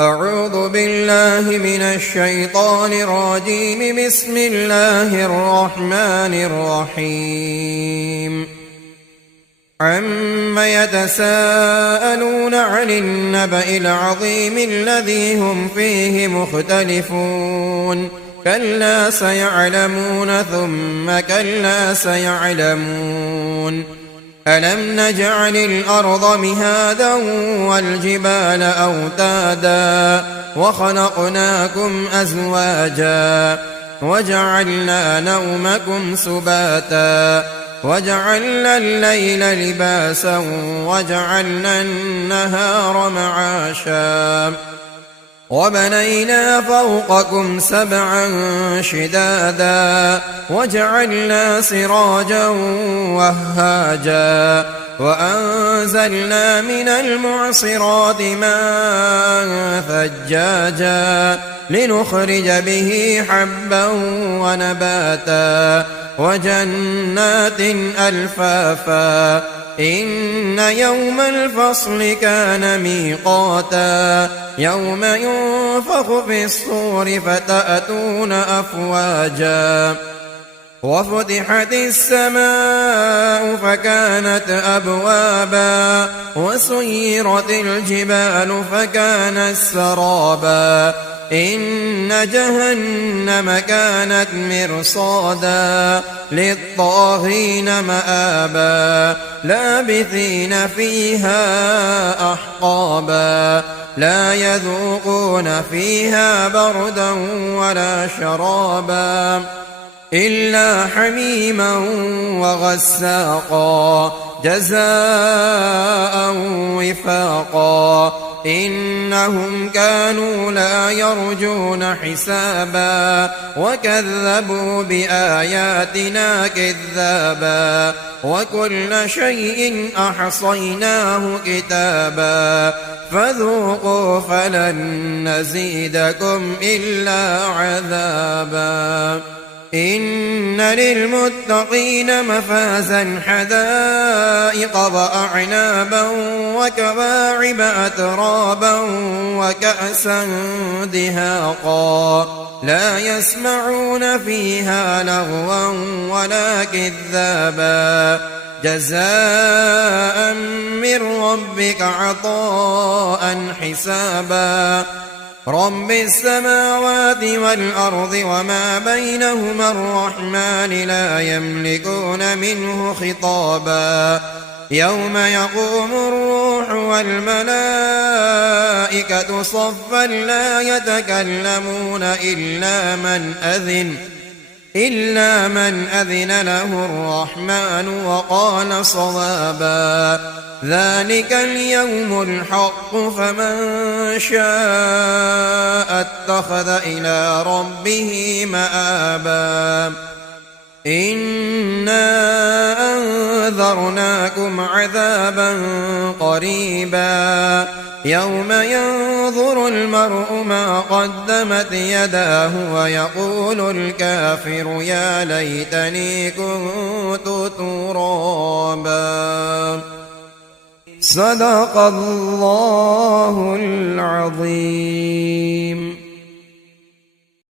أعوذ بالله من الشيطان الرجيم. بسم الله الرحمن الرحيم. عم يتساءلون عن النبأ العظيم الذي هم فيه مختلفون كلا سيعلمون ثم كلا سيعلمون. ألم نجعل الأرض مهادا والجبال أوتادا وخلقناكم أزواجا وجعلنا نومكم سباتا وجعلنا الليل لباسا وجعلنا النهار معاشا وبنينا فوقكم سبعا شدادا وجعلنا سراجا وهاجا وأنزلنا من المعصرات ماء ثجاجا لنخرج به حبا ونباتا وجنات ألفافا إن يوم الفصل كان ميقاتا يوم ينفخ في الصور فتأتون أفواجا وفتحت السماء فكانت أبوابا وسيرت الجبال فكانت سرابا إن جهنم كانت مرصادا للطاغين مآبا لابثين فيها أحقابا لا يذوقون فيها بردا ولا شرابا إلا حميما وغساقا جزاء وفاقا إنهم كانوا لا يرجون حسابا وكذبوا بآياتنا كذابا وكل شيء أحصيناه كتابا فذوقوا فلن نزيدكم إلا عذابا إن للمتقين مفازا حدائق وأعنابا وكواعب أترابا وكأسا دهاقا لا يسمعون فيها لغوا ولا كذابا جزاء من ربك عطاء حسابا رب السماوات والأرض وما بينهما الرحمن لا يملكون منه خطابا يوم يقوم الروح والملائكة صفا لا يتكلمون إلا من أذن له الرحمن وقال صوابا ذلك اليوم الحق فمن شاء اتخذ إلى ربه مآبا إنا أنذرناكم عذابا قريبا يوم ينظر المرء ما قدمت يداه ويقول الكافر يا ليتني كنت ترابا. صدق الله العظيم.